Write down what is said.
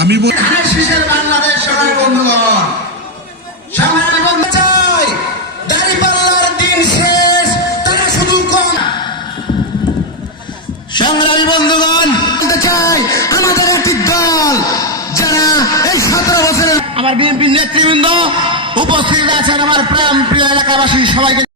আমি বাংলাদেশ সবাই বন্ধুগণ সংগ্রামী বন্ধু চাই দাঁড়িপাল্লার দিন শেষ তারা শুধু কোন সংগ্রামী বন্ধুগণ বলতে চাই আমাদের একটি দল যারা এই 17 বছরের আমার বিএনপি নেতৃবৃন্দ উপস্থিত আছেন আমার প্রাণ প্রিয় এলাকাবাসী সবাইকে